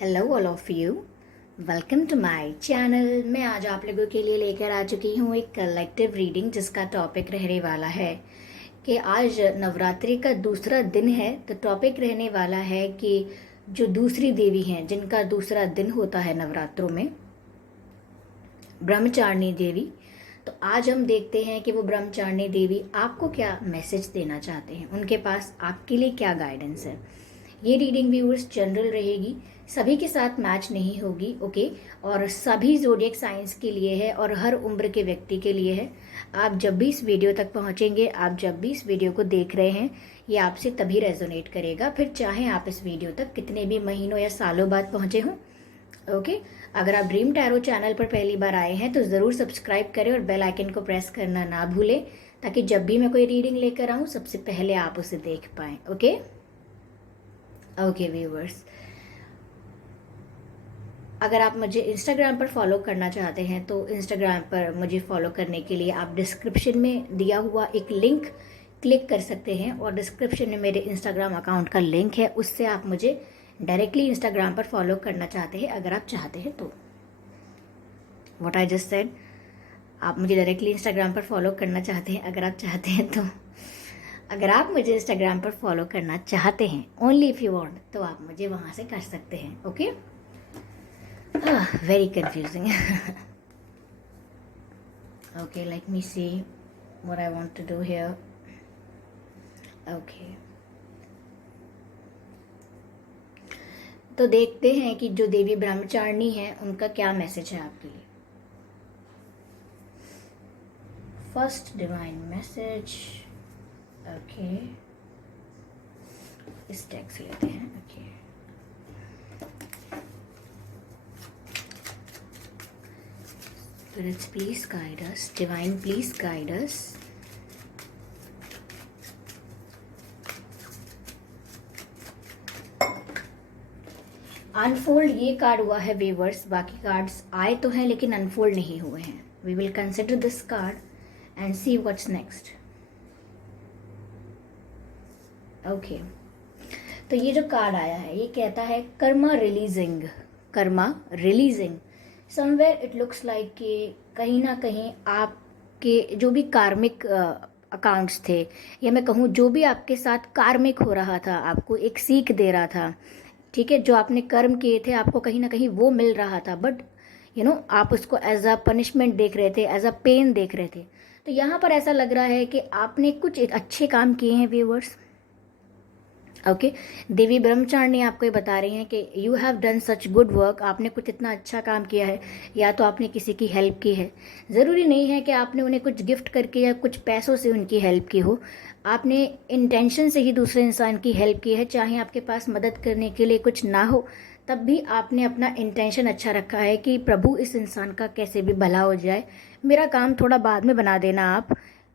Hello all of you, welcome to my channel. मैं आज आप लोगों के लिए लेकर आ चुकी हूँ एक कलेक्टिव रीडिंग जिसका टॉपिक रहने वाला है कि आज नवरात्रि का दूसरा दिन है। तो टॉपिक रहने वाला है कि जो दूसरी देवी हैं जिनका दूसरा दिन होता है नवरात्रों में, ब्रह्मचारिणी देवी। तो आज हम देखते हैं कि वो ब्रह्मचारिणी देवी आपको क्या मैसेज देना चाहते हैं, उनके पास आपके लिए क्या गाइडेंस है। ये रीडिंग व्यूअर्स जनरल रहेगी, सभी के साथ मैच नहीं होगी, ओके। और सभी ज़ोडिएक साइंस के लिए है और हर उम्र के व्यक्ति के लिए है। आप जब भी इस वीडियो तक पहुंचेंगे, आप जब भी इस वीडियो को देख रहे हैं, ये आपसे तभी रेजोनेट करेगा, फिर चाहे आप इस वीडियो तक कितने भी महीनों या सालों बाद पहुंचे हों, ओके। अगर आप ड्रीम टैरो चैनल पर पहली बार आए हैं तो ज़रूर सब्सक्राइब करें और बेल आइकन को प्रेस करना ना भूलें, ताकि जब भी मैं कोई रीडिंग लेकर आऊँ सबसे पहले आप उसे देख पाएँ, ओके। ओके व्यूअर्स, अगर आप मुझे इंस्टाग्राम पर फॉलो करना चाहते हैं तो इंस्टाग्राम पर मुझे फॉलो करने के लिए आप डिस्क्रिप्शन में दिया हुआ एक लिंक क्लिक कर सकते हैं, और डिस्क्रिप्शन में मेरे इंस्टाग्राम अकाउंट का लिंक है, उससे आप मुझे डायरेक्टली इंस्टाग्राम पर फॉलो करना चाहते हैं अगर आप चाहते हैं तो। व्हाट आई जस्ट सेड, आप मुझे डायरेक्टली इंस्टाग्राम पर फॉलो करना चाहते हैं अगर आप चाहते हैं तो। अगर आप मुझे इंस्टाग्राम पर फॉलो करना चाहते हैं, ओनली इफ़ यू वांट, तो आप मुझे वहाँ से कर सकते हैं, okay. Very confusing. Okay, let me see what I want to do here. Okay, तो देखते हैं कि जो देवी ब्रह्मचारिणी है उनका क्या मैसेज है आपके लिए। फर्स्ट डिवाइन मैसेज, ओके, इस टेक्स्ट लेते हैं, okay. Spirits, please guide us. Divine, please guide us. Unfold ये कार्ड हुआ है व्यूअर्स, बाकी कार्ड्स आए तो हैं लेकिन अनफोल्ड नहीं हुए हैं। We will consider this card and see what's next, okay. तो ये जो कार्ड आया है ये कहता है karma releasing, karma releasing. Somewhere it looks like कि कहीं ना कहीं आपके जो भी कार्मिक अकाउंट्स थे, या मैं कहूँ जो भी आपके साथ कार्मिक हो रहा था, आपको एक सीख दे रहा था, ठीक है, जो आपने कर्म किए थे आपको कहीं ना कहीं वो मिल रहा था, बट आप उसको एज अ पनिशमेंट देख रहे थे, एज अ पेन देख रहे थे। तो यहाँ पर ऐसा लग रहा है कि आपने कुछ अच्छे काम किए हैं व्यूअर्स, ओके। देवी ब्रह्मचारिणी आपको ये बता रही हैं कि you have done such good work, आपने कुछ इतना अच्छा काम किया है, या तो आपने किसी की हेल्प की है। ज़रूरी नहीं है कि आपने उन्हें कुछ गिफ्ट करके या कुछ पैसों से उनकी हेल्प की हो, आपने इंटेंशन से ही दूसरे इंसान की हेल्प की है। चाहे आपके पास मदद करने के लिए कुछ ना हो, तब भी आपने अपना इंटेंशन अच्छा रखा है कि प्रभु इस इंसान का कैसे भी भला हो जाए, मेरा काम थोड़ा बाद में बना देना,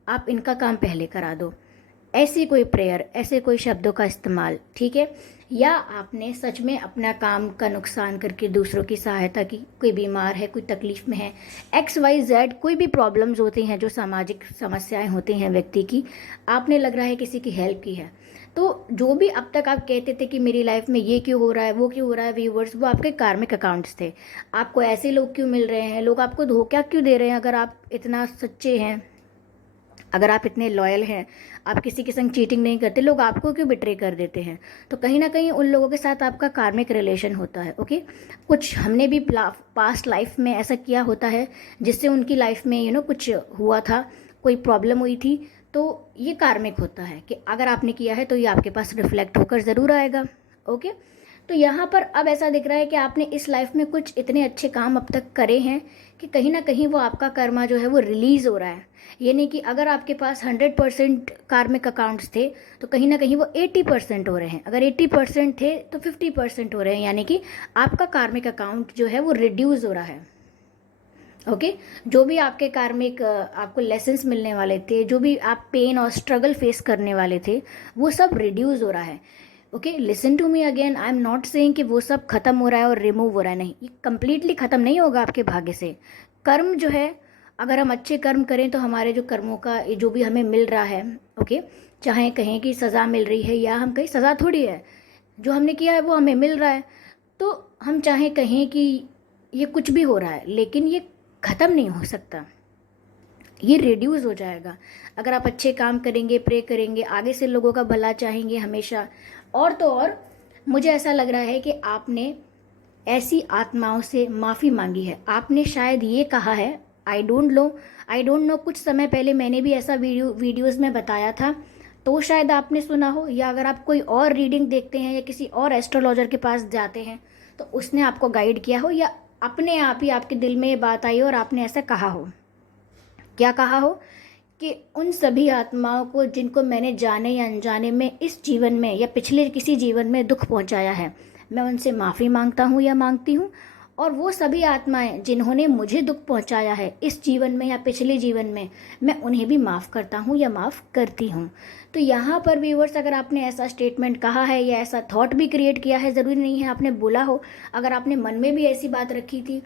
आप इनका काम पहले करा दो। ऐसी कोई प्रेयर, ऐसे कोई शब्दों का इस्तेमाल, ठीक है। या आपने सच में अपना काम का नुकसान करके दूसरों की सहायता की, कोई बीमार है, कोई तकलीफ़ में है, XYZ कोई भी प्रॉब्लम्स होती हैं, जो सामाजिक समस्याएं होती हैं व्यक्ति की, आपने लग रहा है किसी की हेल्प की है। तो जो भी अब तक आप कहते थे कि मेरी लाइफ में ये क्यों हो रहा है, वो क्यों हो रहा है व्यूवर्स, वो आपके कार्मिक अकाउंट्स थे। आपको ऐसे लोग क्यों मिल रहे हैं, लोग आपको धोखा क्यों दे रहे हैं, अगर आप इतना सच्चे हैं, अगर आप इतने लॉयल हैं, आप किसी के संग चीटिंग नहीं करते, लोग आपको क्यों बिट्रे कर देते हैं। तो कहीं ना कहीं उन लोगों के साथ आपका कार्मिक रिलेशन होता है, ओके। कुछ हमने भी पास्ट लाइफ में ऐसा किया होता है जिससे उनकी लाइफ में कुछ हुआ था, कोई प्रॉब्लम हुई थी, तो ये कार्मिक होता है कि अगर आपने किया है तो ये आपके पास रिफ्लेक्ट होकर ज़रूर आएगा, ओके। तो यहाँ पर अब ऐसा दिख रहा है कि आपने इस लाइफ में कुछ इतने अच्छे काम अब तक करे हैं कि कहीं ना कहीं वो आपका कर्मा जो है वो रिलीज़ हो रहा है। ये नहीं कि अगर आपके पास 100% कार्मिक अकाउंट्स थे तो कहीं ना कहीं वो 80% हो रहे हैं, अगर 80% थे तो 50% हो रहे हैं, यानी कि आपका कार्मिक अकाउंट जो है वो रिड्यूस हो रहा है, ओके। जो भी आपके कार्मिक आपको लेसन्स मिलने वाले थे, जो भी आप पेन और स्ट्रगल फेस करने वाले थे, वो सब रिड्यूस हो रहा है, okay. Listen to me again, I am not saying कि वो सब खत्म हो रहा है और रिमूव हो रहा है, नहीं, ये कंप्लीटली खत्म नहीं होगा आपके भाग्य से। कर्म जो है, अगर हम अच्छे कर्म करें तो हमारे जो कर्मों का जो भी हमें मिल रहा है, ओके, चाहे कहें कि सज़ा मिल रही है या हम कहीं सज़ा थोड़ी है, जो हमने किया है वो हमें मिल रहा है। तो हम चाहे कहें कि ये कुछ भी हो रहा है, लेकिन ये ख़त्म नहीं हो सकता, ये रिड्यूस हो जाएगा अगर आप अच्छे काम करेंगे, प्रे करेंगे, आगे से लोगों का भला चाहेंगे हमेशा। और तो और मुझे ऐसा लग रहा है कि आपने ऐसी आत्माओं से माफ़ी मांगी है। आपने शायद ये कहा है, आई डोंट नो, कुछ समय पहले मैंने भी ऐसा वीडियोज़ में बताया था, तो शायद आपने सुना हो, या अगर आप कोई और रीडिंग देखते हैं या किसी और एस्ट्रोलॉजर के पास जाते हैं तो उसने आपको गाइड किया हो, या अपने आप ही आपके दिल में ये बात आई हो और आपने ऐसा कहा हो। क्या कहा हो कि उन सभी आत्माओं को जिनको मैंने जाने या अनजाने में इस जीवन में या पिछले किसी जीवन में दुख पहुंचाया है, मैं उनसे माफ़ी मांगता हूँ या मांगती हूँ। और वो सभी आत्माएं जिन्होंने मुझे दुख पहुंचाया है इस जीवन में या पिछले जीवन में, मैं उन्हें भी माफ़ करता हूँ या माफ़ करती हूँ। तो यहाँ पर व्यूअर्स, अगर आपने ऐसा स्टेटमेंट कहा है या ऐसा थॉट भी क्रिएट किया है, ज़रूरी नहीं है आपने बोला हो, अगर आपने मन में भी ऐसी बात रखी थी,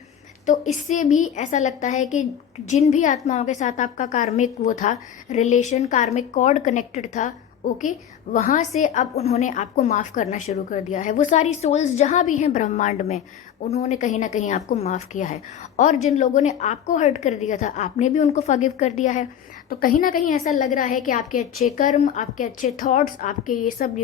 तो इससे भी ऐसा लगता है कि जिन भी आत्माओं के साथ आपका कार्मिक वो था रिलेशन, कार्मिक कॉर्ड कनेक्टेड था, ओके, वहाँ से अब उन्होंने आपको माफ़ करना शुरू कर दिया है। वो सारी सोल्स जहाँ भी हैं ब्रह्मांड में, उन्होंने कहीं ना कहीं आपको माफ़ किया है। और जिन लोगों ने आपको हर्ट कर दिया था, आपने भी उनको फॉरगिव कर दिया है। तो कहीं ना कहीं ऐसा लग रहा है कि आपके अच्छे कर्म, आपके अच्छे थॉट्स, आपके ये सब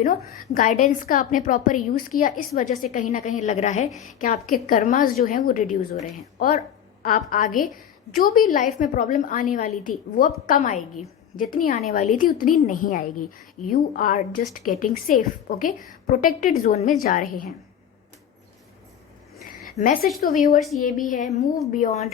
गाइडेंस का आपने प्रॉपर यूज़ किया, इस वजह से कहीं ना कहीं लग रहा है कि आपके कर्मास जो हैं वो रिड्यूस हो रहे हैं, और आप आगे जो भी लाइफ में प्रॉब्लम आने वाली थी वो अब कम आएगी, जितनी आने वाली थी उतनी नहीं आएगी। You are just getting safe, okay, protected zone में जा रहे हैं। मैसेज तो व्यूअर्स ये भी है, move beyond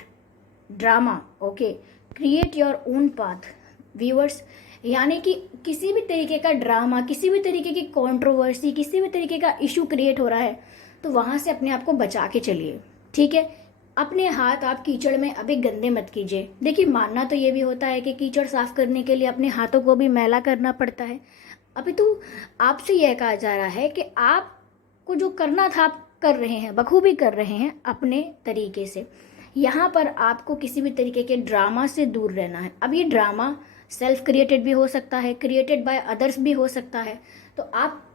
drama, okay, create your own path. Viewers, यानी कि किसी भी तरीके का ड्रामा, किसी भी तरीके की कंट्रोवर्सी, किसी भी तरीके का इशू क्रिएट हो रहा है तो वहाँ से अपने आप को बचा के चलिए, ठीक है। अपने हाथ आप कीचड़ में अभी गंदे मत कीजिए। देखिए, मानना तो ये भी होता है कि कीचड़ साफ करने के लिए अपने हाथों को भी मैला करना पड़ता है। अभी तो आपसे यह कहा जा रहा है कि आपको जो करना था आप कर रहे हैं, बखूबी कर रहे हैं अपने तरीके से। यहाँ पर आपको किसी भी तरीके के ड्रामा से दूर रहना है। अब ये ड्रामा सेल्फ क्रिएटेड भी हो सकता है, क्रिएटेड बाय अदर्स भी हो सकता है, तो आप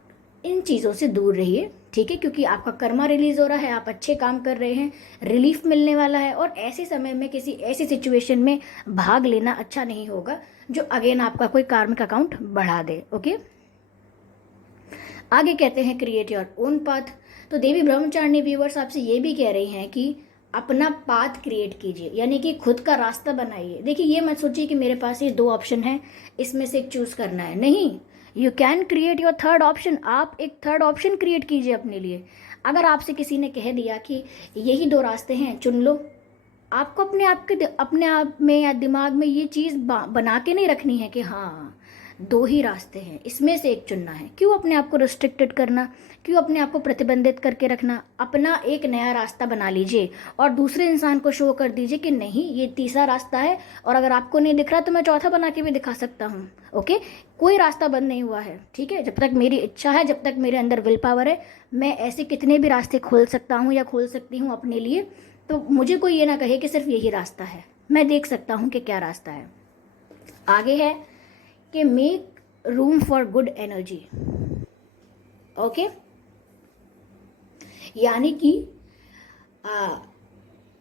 इन चीज़ों से दूर रहिए, ठीक है, क्योंकि आपका कर्मा रिलीज हो रहा है, आप अच्छे काम कर रहे हैं, रिलीफ मिलने वाला है। और ऐसे समय में किसी ऐसी सिचुएशन में भाग लेना अच्छा नहीं होगा जो अगेन आपका कोई कार्मिक अकाउंट बढ़ा दे, ओके। आगे कहते हैं क्रिएट योर ओन पाथ। तो देवी ब्रह्मचारिणी व्यूवर्स आपसे ये भी कह रही हैं कि अपना पाथ क्रिएट कीजिए, यानी कि खुद का रास्ता बनाइए। देखिए, ये मत सोचिए कि मेरे पास ये 2 ऑप्शन है, इसमें से एक चूज करना है, नहीं, you can create your third option. आप एक थर्ड ऑप्शन क्रिएट कीजिए अपने लिए। अगर आपसे किसी ने कह दिया कि यही 2 रास्ते हैं, चुन लो, आपको अपने आप में या दिमाग में ये चीज़ बना के नहीं रखनी है कि हाँ 2 ही रास्ते हैं, इसमें से एक चुनना है। क्यों अपने आप को रिस्ट्रिक्टेड करना, क्यों अपने आप को प्रतिबंधित करके रखना। अपना एक नया रास्ता बना लीजिए और दूसरे इंसान को शो कर दीजिए कि नहीं, ये तीसरा रास्ता है, और अगर आपको नहीं दिख रहा तो मैं चौथा बना के भी दिखा सकता हूँ, ओके। कोई रास्ता बंद नहीं हुआ है, ठीक है। जब तक मेरी इच्छा है, जब तक मेरे अंदर विल पावर है, मैं ऐसे कितने भी रास्ते खोल सकता हूँ या खोल सकती हूँ अपने लिए। तो मुझे कोई ये ना कहे कि सिर्फ यही रास्ता है, मैं देख सकता हूँ कि क्या रास्ता है। आगे है कि make room for good energy, okay, यानी कि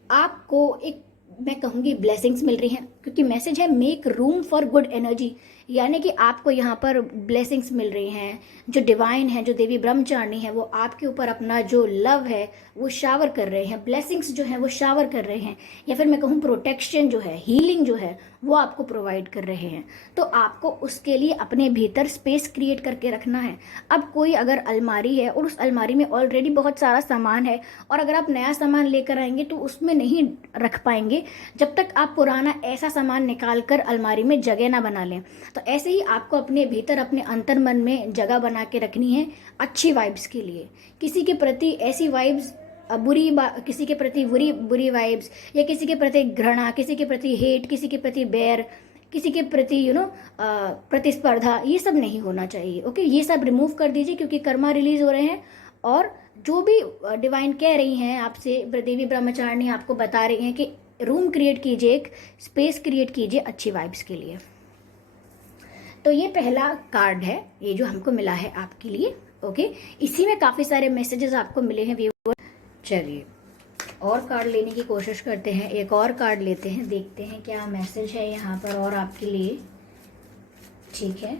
आपको एक, मैं कहूँगी, ब्लेसिंग्स मिल रही हैं, क्योंकि मैसेज है make room for good energy, यानी कि आपको यहाँ पर ब्लेसिंग्स मिल रही हैं। जो डिवाइन है, जो देवी ब्रह्मचारिणी है, वो आपके ऊपर अपना जो लव है वो शावर कर रहे हैं, ब्लेसिंग्स जो है वो शावर कर रहे हैं, या फिर मैं कहूँ प्रोटेक्शन जो है, हीलिंग जो है वो आपको प्रोवाइड कर रहे हैं। तो आपको उसके लिए अपने भीतर स्पेस क्रिएट करके रखना है। अब कोई अगर अलमारी है और उस अलमारी में ऑलरेडी बहुत सारा सामान है, और अगर आप नया सामान लेकर आएंगे तो उसमें नहीं रख पाएंगे जब तक आप पुराना ऐसा सामान निकाल कर अलमारी में जगह ना बना लें। तो ऐसे ही आपको अपने भीतर, अपने अंतर मन में जगह बना के रखनी है अच्छी वाइब्स के लिए। किसी के प्रति ऐसी वाइब्स किसी के प्रति बुरी वाइब्स, या किसी के प्रति घृणा, किसी के प्रति हेट, किसी के प्रति बैर, किसी के प्रति प्रतिस्पर्धा, ये सब नहीं होना चाहिए, ओके। ये सब रिमूव कर दीजिए, क्योंकि कर्मा रिलीज हो रहे हैं। और जो भी डिवाइन कह रही हैं आपसे, देवी ब्रह्मचारिणी आपको बता रही हैं कि रूम क्रिएट कीजिए, एक स्पेस क्रिएट कीजिए अच्छी वाइब्स के लिए। तो ये पहला कार्ड है, ये जो हमको मिला है आपके लिए, ओके। इसी में काफ़ी सारे मैसेजेस आपको मिले हैं व्यूअर। चलिए और कार्ड लेने की कोशिश करते हैं, एक और कार्ड लेते हैं, देखते हैं क्या मैसेज है यहाँ पर और आपके लिए। ठीक है,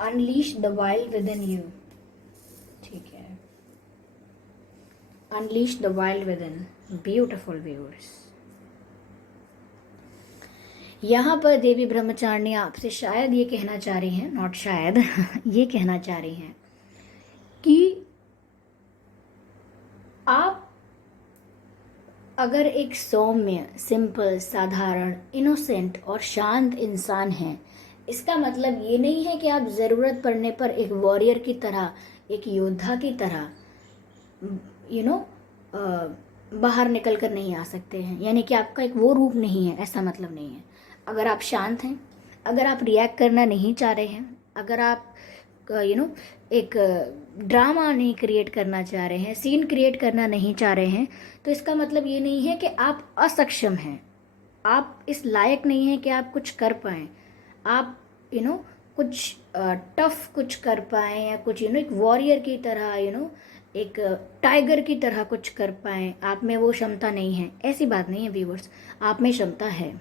unleash the wild with in you. ठीक है, unleash the wild with in. Beautiful viewers, यहाँ पर देवी ब्रह्मचारिणी आपसे शायद ये कहना चाह रही हैं, नॉट शायद ये कहना चाह रही हैं कि आप अगर एक सौम्य, सिंपल, साधारण, इनोसेंट और शांत इंसान हैं, इसका मतलब ये नहीं है कि आप ज़रूरत पड़ने पर एक वॉरियर की तरह, एक योद्धा की तरह बाहर निकल कर नहीं आ सकते हैं, यानी कि आपका एक वो रूप नहीं है, ऐसा मतलब नहीं है। अगर आप शांत हैं, अगर आप रिएक्ट करना नहीं चाह रहे हैं, अगर आप एक ड्रामा नहीं क्रिएट करना चाह रहे हैं, सीन क्रिएट करना नहीं चाह रहे हैं, तो इसका मतलब ये नहीं है कि आप असक्षम हैं, आप इस लायक नहीं हैं कि आप कुछ कर पाएँ, आप कुछ टफ कुछ कर पाएँ, या कुछ एक वॉरियर की तरह एक टाइगर की तरह कुछ कर पाएँ, आप में वो क्षमता नहीं है। ऐसी बात नहीं है व्यूअर्स, आप में क्षमता है,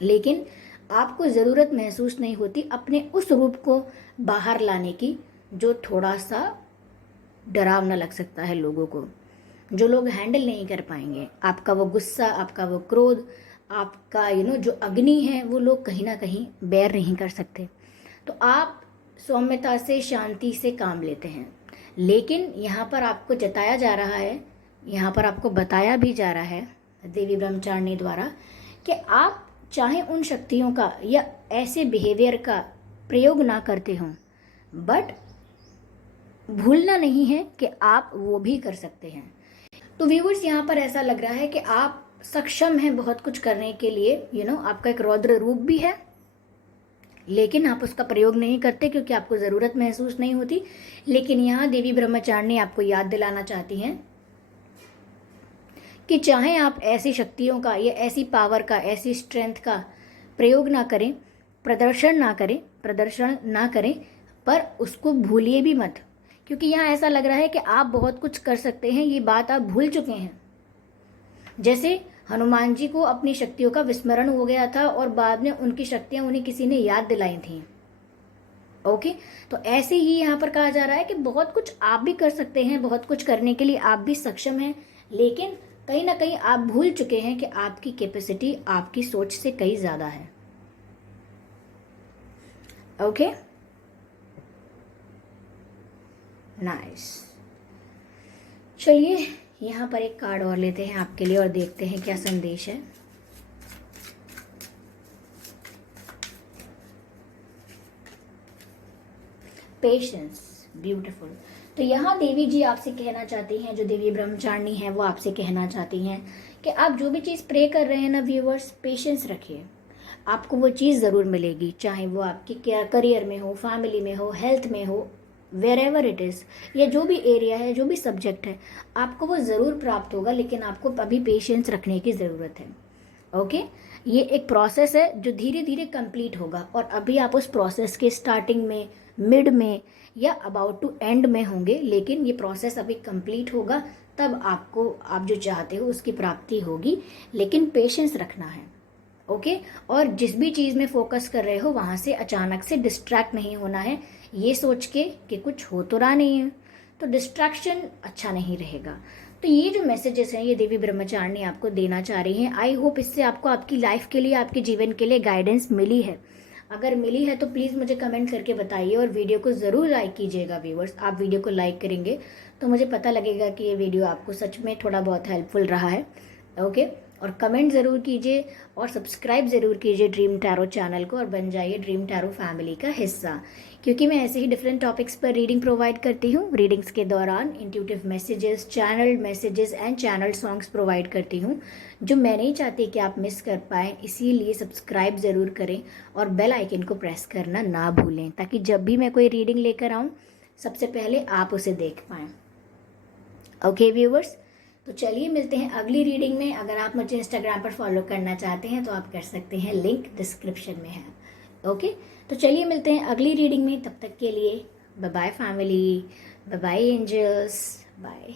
लेकिन आपको ज़रूरत महसूस नहीं होती अपने उस रूप को बाहर लाने की, जो थोड़ा सा डरावना लग सकता है लोगों को, जो लोग हैंडल नहीं कर पाएंगे। आपका वो गुस्सा, आपका वो क्रोध, आपका जो अग्नि है, वो लोग कहीं ना कहीं बेयर नहीं कर सकते। तो आप सौम्यता से, शांति से काम लेते हैं, लेकिन यहाँ पर आपको जताया जा रहा है, यहाँ पर आपको बताया भी जा रहा है देवी ब्रह्मचारिणी द्वारा कि आप चाहे उन शक्तियों का या ऐसे बिहेवियर का प्रयोग ना करते हों, बट भूलना नहीं है कि आप वो भी कर सकते हैं। तो व्यूअर्स, यहाँ पर ऐसा लग रहा है कि आप सक्षम हैं बहुत कुछ करने के लिए, आपका एक रौद्र रूप भी है, लेकिन आप उसका प्रयोग नहीं करते क्योंकि आपको ज़रूरत महसूस नहीं होती। लेकिन यहाँ देवी ब्रह्मचारिणी आपको याद दिलाना चाहती हैं कि चाहे आप ऐसी शक्तियों का या ऐसी पावर का, ऐसी स्ट्रेंथ का प्रयोग ना करें, प्रदर्शन ना करें, पर उसको भूलिए भी मत, क्योंकि यहाँ ऐसा लग रहा है कि आप बहुत कुछ कर सकते हैं, ये बात आप भूल चुके हैं। जैसे हनुमान जी को अपनी शक्तियों का विस्मरण हो गया था और बाद में उनकी शक्तियाँ उन्हें किसी ने याद दिलाई थी। ओके, तो ऐसे ही यहाँ पर कहा जा रहा है कि बहुत कुछ आप भी कर सकते हैं, बहुत कुछ करने के लिए आप भी सक्षम हैं, लेकिन कहीं ना कहीं आप भूल चुके हैं कि आपकी कैपेसिटी आपकी सोच से कहीं ज़्यादा है। Okay, nice. चलिए यहाँ पर एक कार्ड और लेते हैं आपके लिए और देखते हैं क्या संदेश है। Patience, beautiful. तो यहाँ देवी जी आपसे कहना चाहती हैं, जो देवी ब्रह्मचारिणी है वो आपसे कहना चाहती हैं कि आप जो भी चीज़ प्रे कर रहे हैं ना व्यूअर्स, पेशेंस रखिए, आपको वो चीज़ ज़रूर मिलेगी, चाहे वो आपके करियर में हो, फैमिली में हो, हेल्थ में हो, वेर एवर इट इज़, या जो भी एरिया है, जो भी सब्जेक्ट है, आपको वो ज़रूर प्राप्त होगा, लेकिन आपको अभी पेशेंस रखने की ज़रूरत है। ओके, ये एक प्रोसेस है जो धीरे धीरे कंप्लीट होगा, और अभी आप उस प्रोसेस के स्टार्टिंग में, मिड में या अबाउट टू एंड में होंगे, लेकिन ये प्रोसेस अभी कंप्लीट होगा, तब आपको आप जो चाहते हो उसकी प्राप्ति होगी, लेकिन पेशेंस रखना है। ओके, और जिस भी चीज़ में फोकस कर रहे हो वहाँ से अचानक से डिस्ट्रैक्ट नहीं होना है, ये सोच के कि कुछ हो तो रहा नहीं है, तो डिस्ट्रैक्शन अच्छा नहीं रहेगा। तो ये जो मैसेजेस हैं, ये देवी ब्रह्मचारिणी आपको देना चाह रही हैं। आई होप इससे आपको आपकी लाइफ के लिए, आपके जीवन के लिए गाइडेंस मिली है। अगर मिली है तो प्लीज़ मुझे कमेंट करके बताइए, और वीडियो को ज़रूर लाइक कीजिएगा व्यूअर्स। आप वीडियो को लाइक करेंगे तो मुझे पता लगेगा कि ये वीडियो आपको सच में थोड़ा बहुत हेल्पफुल रहा है। ओके, और कमेंट ज़रूर कीजिए और सब्सक्राइब ज़रूर कीजिए ड्रीम टैरो चैनल को, और बन जाइए ड्रीम टैरो फैमिली का हिस्सा, क्योंकि मैं ऐसे ही डिफरेंट टॉपिक्स पर रीडिंग प्रोवाइड करती हूँ। रीडिंग्स के दौरान intuitive messages, channel messages and channel songs provide करती हूँ, जो मैं नहीं चाहती कि आप मिस कर पाएँ। इसीलिए सब्सक्राइब ज़रूर करें और बेल आइकन को प्रेस करना ना भूलें, ताकि जब भी मैं कोई रीडिंग लेकर आऊँ, सबसे पहले आप उसे देख पाएँ। ओके व्यूवर्स, तो चलिए मिलते हैं अगली रीडिंग में। अगर आप मुझे इंस्टाग्राम पर फॉलो करना चाहते हैं तो आप कर सकते हैं, लिंक डिस्क्रिप्शन में है। ओके, तो चलिए मिलते हैं अगली रीडिंग में। तब तक के लिए bye bye family, bye bye angels, bye.